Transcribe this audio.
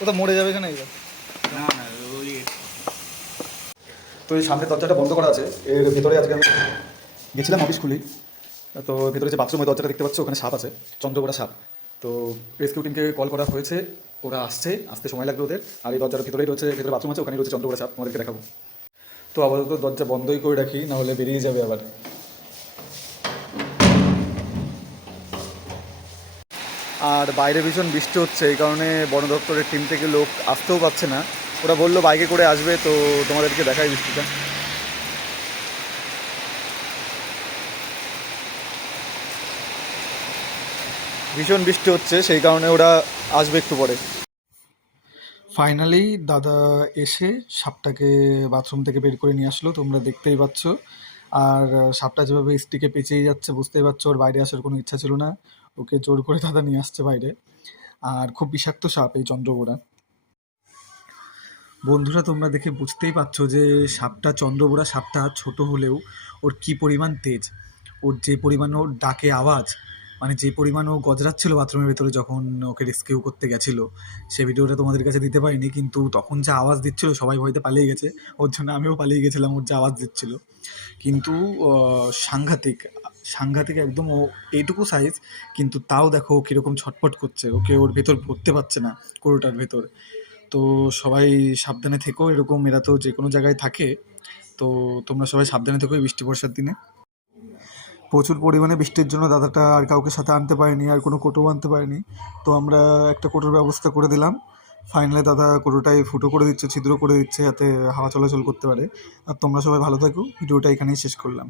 ও তো মরে যাবে এখানে। তো এই সামনের দরজাটা বন্ধ করা আছে, এর ভেতরে আজকে আমি গেছিলাম অফিস খুলি। তো ভেতরে যে বাথরুমের দরজাটা দেখতে পাচ্ছ ওখানে সাপ আছে, চন্দ্রকোড়া সাপ। তো রেস্কিউ টিমকে কল করা হয়েছে, ওরা আসতে সময় লাগবে ওদের। আর এই দরজার ভিতরেই রয়েছে, ভেতরে বাথরুম আছে, ওখানে রয়েছে চন্দ্রকোড়া সাপ, তোমাদেরকে দেখাবো। তো আপাতত দরজা বন্ধই করে রাখি, নাহলে বেরিয়ে যাবে আবার। আর বাইরে ভীষণ বৃষ্টি হচ্ছে, এই কারণে বন দপ্তরের টিম থেকে লোক আসতেও পারছে না। ওরা বললো বাইকে করে আসবে, তো তোমাদেরকে দেখাই বৃষ্টিটা। ভীষণ বৃষ্টি হচ্ছে, সেই কারণে ওরা আসবে একটু পরে। ফাইনালি দাদা এসে সাপটাকে বাথরুম থেকে বের করে নিয়ে আসলো, তোমরা দেখতেই পাচ্ছ। আর সাপটা যেভাবে স্টিকে পেঁচিয়ে যাচ্ছে বুঝতেই পারছো ওর বাইরে আসার কোনো ইচ্ছা ছিল না, ওকে জোর করে দাদা নিয়ে আসছে বাইরে। আর খুব বিষাক্ত সাপ এই চন্দ্রবোড়া। বন্ধুরা তোমরা দেখে বুঝতেই পারছো যে সাপটা, চন্দ্রবোড়া সাপটা ছোট হলেও ওর কী পরিমাণ তেজ। ওর যে পরিমাণ ওর ডাকে আওয়াজ, মানে যে পরিমাণ ও গজরাচ্ছিল বাথরুমের ভেতরে যখন ওকে রেস্কিউ করতে গেছিলো, সে ভিডিওটা তোমাদের কাছে দিতে পারিনি, কিন্তু তখন যা আওয়াজ দিচ্ছিল সবাই ভয়তে পালিয়ে গেছে। ওর জন্য আমিও পালিয়ে গেছিলাম, ওর যা আওয়াজ দিচ্ছিল। কিন্তু সাংঘাতিক সাংঘাতিক একদম। ও এইটুকু সাইজ, কিন্তু তাও দেখো কীরকম ছটফট করছে, ওকে ওর ভেতর ভরতে পারছে না কোটোটার ভেতর। তো সবাই সাবধানে থেকো, এরকম এরা তো যে কোনো জায়গায় থাকে। তো তোমরা সবাই সাবধানে থেকো এই বৃষ্টি বর্ষার দিনে। প্রচুর পরিমাণে বৃষ্টির জন্য দাদাটা আর কাউকে সাথে আনতে পারেনি, আর কোনো কোটো আনতে পারেনি। তো আমরা একটা কোটোর ব্যবস্থা করে দিলাম। ফাইনালি দাদা কোটোটাই ফুটো করে দিচ্ছে, ছিদ্র করে দিচ্ছে, যাতে হাওয়া চলাচল করতে পারে। আর তোমরা সবাই ভালো থাকো, ভিডিওটা এখানেই শেষ করলাম।